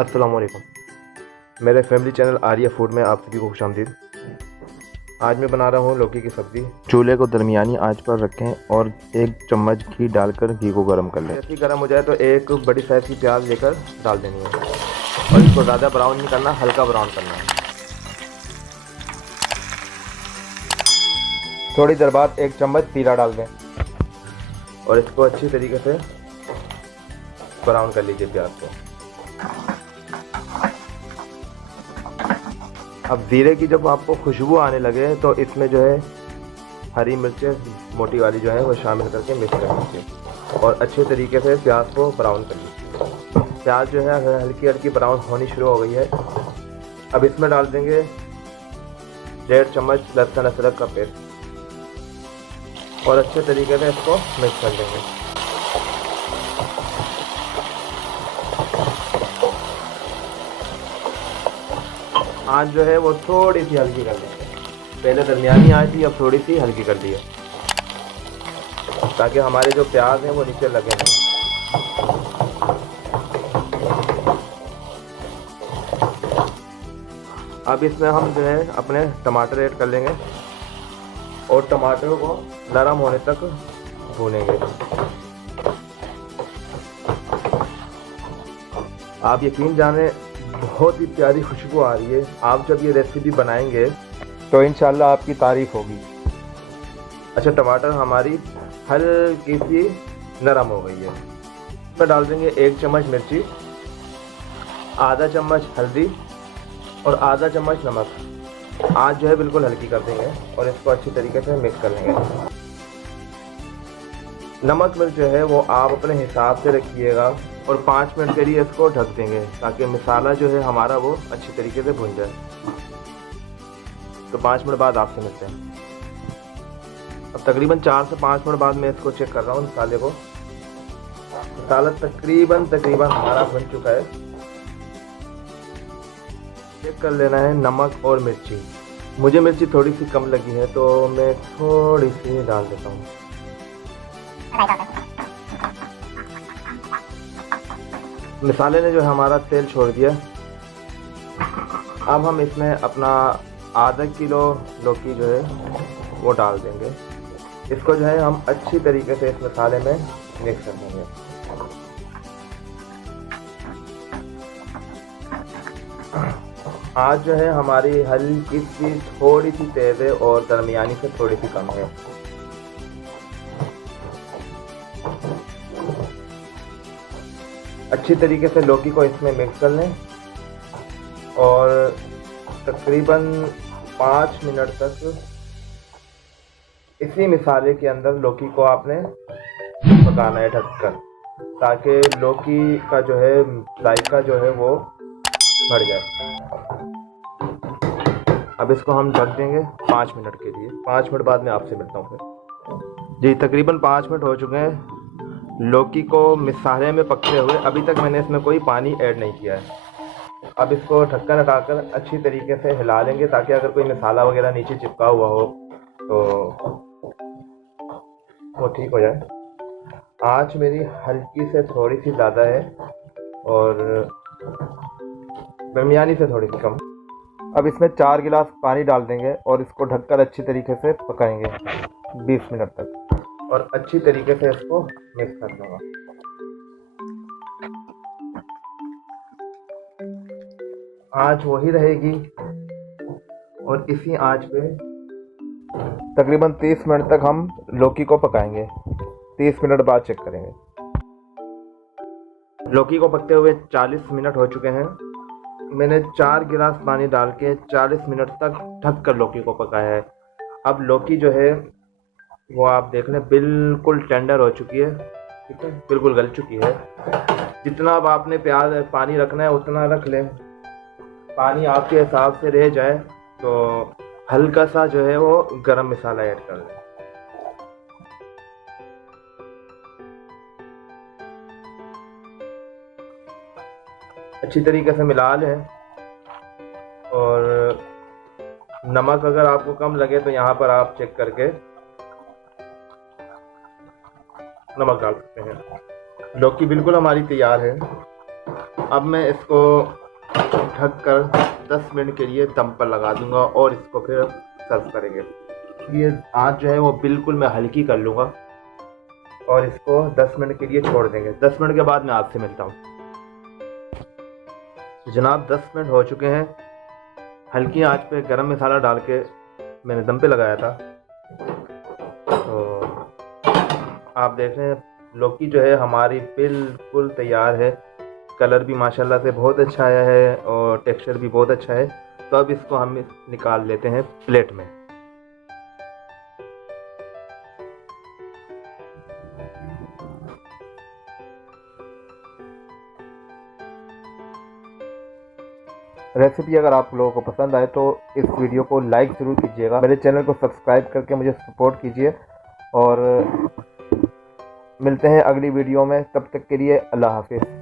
अस्सलाम वालेकुम। मेरे फैमिली चैनल आर्या फूड में आप सभी को खुशामदीद। आज मैं बना रहा हूँ लौकी की सब्ज़ी। चूल्हे को दरमियानी आंच पर रखें और 1 चम्मच घी डालकर घी को गर्म कर लें। जैसे गर्म हो जाए तो एक बड़ी साइज़ की प्याज लेकर डाल देनी है और इसको ज़्यादा ब्राउन नहीं करना, हल्का ब्राउन करना है। थोड़ी देर बाद 1 चम्मच जीरा डाल दें और इसको अच्छी तरीके से ब्राउन कर लीजिए प्याज को। अब जीरे की जब आपको खुशबू आने लगे तो इसमें जो है हरी मिर्चें मोटी वाली जो है वो शामिल करके मिक्स कर लीजिए और अच्छे तरीके से प्याज को ब्राउन कर लीजिए। प्याज जो है हल्की हल्की ब्राउन होनी शुरू हो गई है। अब इसमें डाल देंगे 1.5 चम्मच लहसुन अदरक का पेस्ट और अच्छे तरीके से इसको मिक्स कर देंगे। आँच जो है वो थोड़ी सी हल्की कर देंगे। पहले दरमियानी आँच थी, अब थोड़ी सी हल्की कर दी है ताकि हमारे जो प्याज हैं वो नीचे लगे नहीं। अब इसमें हम जो है अपने टमाटर ऐड कर लेंगे और टमाटरों को नरम होने तक भूनेंगे। आप यकीन जाने बहुत ही प्यारी खुशबू आ रही है। आप जब ये रेसिपी बनाएंगे तो इंशाल्लाह आपकी तारीफ होगी। अच्छा, टमाटर हमारी हल्की सी नरम हो गई है। इसमें डाल देंगे 1 चम्मच मिर्ची, आधा चम्मच हल्दी और आधा चम्मच नमक। आज जो है बिल्कुल हल्की कर देंगे और इसको अच्छी तरीके से मिक्स कर लेंगे। नमक मिर्च जो है वो आप अपने हिसाब से रखिएगा और 5 मिनट के लिए इसको ढक देंगे ताकि मसाला जो है हमारा वो अच्छी तरीके से भुन जाए। तो 5 मिनट बाद आपसे मिलते हैं। अब तकरीबन 4 से 5 मिनट बाद मैं इसको चेक कर रहा हूँ मसाले को। मसाला तकरीबन हमारा बन चुका है। चेक कर लेना है नमक और मिर्ची। मुझे मिर्ची थोड़ी सी कम लगी है तो मैं थोड़ी सी डाल देता हूँ। मसाले ने जो हमारा तेल छोड़ दिया। अब हम इसमें अपना आधा किलो लौकी जो है वो डाल देंगे। इसको जो है हम अच्छी तरीके से इस मसाले में मिक्स कर देंगे। आज जो है हमारी हल्की सी थोड़ी सी तेज़ है और दरमियानी से थोड़ी सी कम है। अच्छी तरीके से लौकी को इसमें मिक्स कर लें और तकरीबन 5 मिनट तक इसी मसाले के अंदर लौकी को आपने पकाना है ढककर, ताकि लौकी का जो है जायका जो है वो बढ़ जाए। अब इसको हम ढक देंगे 5 मिनट के लिए। 5 मिनट बाद मैं आपसे मिलता हूँ फिर। जी, तकरीबन 5 मिनट हो चुके हैं लौकी को मसाले में पकते हुए। अभी तक मैंने इसमें कोई पानी ऐड नहीं किया है। अब इसको ढक्कन हटाकर अच्छी तरीके से हिला लेंगे ताकि अगर कोई मसाला वगैरह नीचे चिपका हुआ हो तो वो ठीक हो जाए। आँच मेरी हल्की से थोड़ी सी ज़्यादा है और दरमियानी से थोड़ी सी कम। अब इसमें 4 गिलास पानी डाल देंगे और इसको ढककर अच्छी तरीके से पकाएंगे 20 मिनट तक और अच्छी तरीके से इसको मिक्स कर दूंगा। आँच वही रहेगी और इसी आँच पे तकरीबन 30 मिनट तक हम लौकी को पकाएंगे। 30 मिनट बाद चेक करेंगे। लौकी को पकते हुए 40 मिनट हो चुके हैं। मैंने 4 गिलास पानी डाल के 40 मिनट तक ढक कर लौकी को पकाया है। अब लौकी जो है वो आप देख लें बिल्कुल टेंडर हो चुकी है, ठीक है, बिल्कुल गल चुकी है। जितना अब आपने पानी रखना है उतना रख लें। पानी आपके हिसाब से रह जाए तो हल्का सा जो है वो गरम मसाला ऐड कर लें। अच्छी तरीके से मिला लें और नमक अगर आपको कम लगे तो यहाँ पर आप चेक करके नमक डाल सकते हैं। लौकी बिल्कुल हमारी तैयार है। अब मैं इसको ढक कर 10 मिनट के लिए दम पर लगा दूंगा और इसको फिर सर्व करेंगे। ये आँच जो है वो बिल्कुल मैं हल्की कर लूँगा और इसको 10 मिनट के लिए छोड़ देंगे। 10 मिनट के बाद मैं आपसे मिलता हूँ। जनाब 10 मिनट हो चुके हैं। हल्की आंच पे गरम मसाला डाल के मैंने दम पे लगाया था। तो आप देख रहे हैं लौकी जो है हमारी बिल्कुल तैयार है। कलर भी माशाल्लाह से बहुत अच्छा आया है और टेक्सचर भी बहुत अच्छा है। तो अब इसको हम निकाल लेते हैं प्लेट में। रेसिपी अगर आप लोगों को पसंद आए तो इस वीडियो को लाइक ज़रूर कीजिएगा। मेरे चैनल को सब्सक्राइब करके मुझे सपोर्ट कीजिए और मिलते हैं अगली वीडियो में। तब तक के लिए अल्लाह हाफिज़।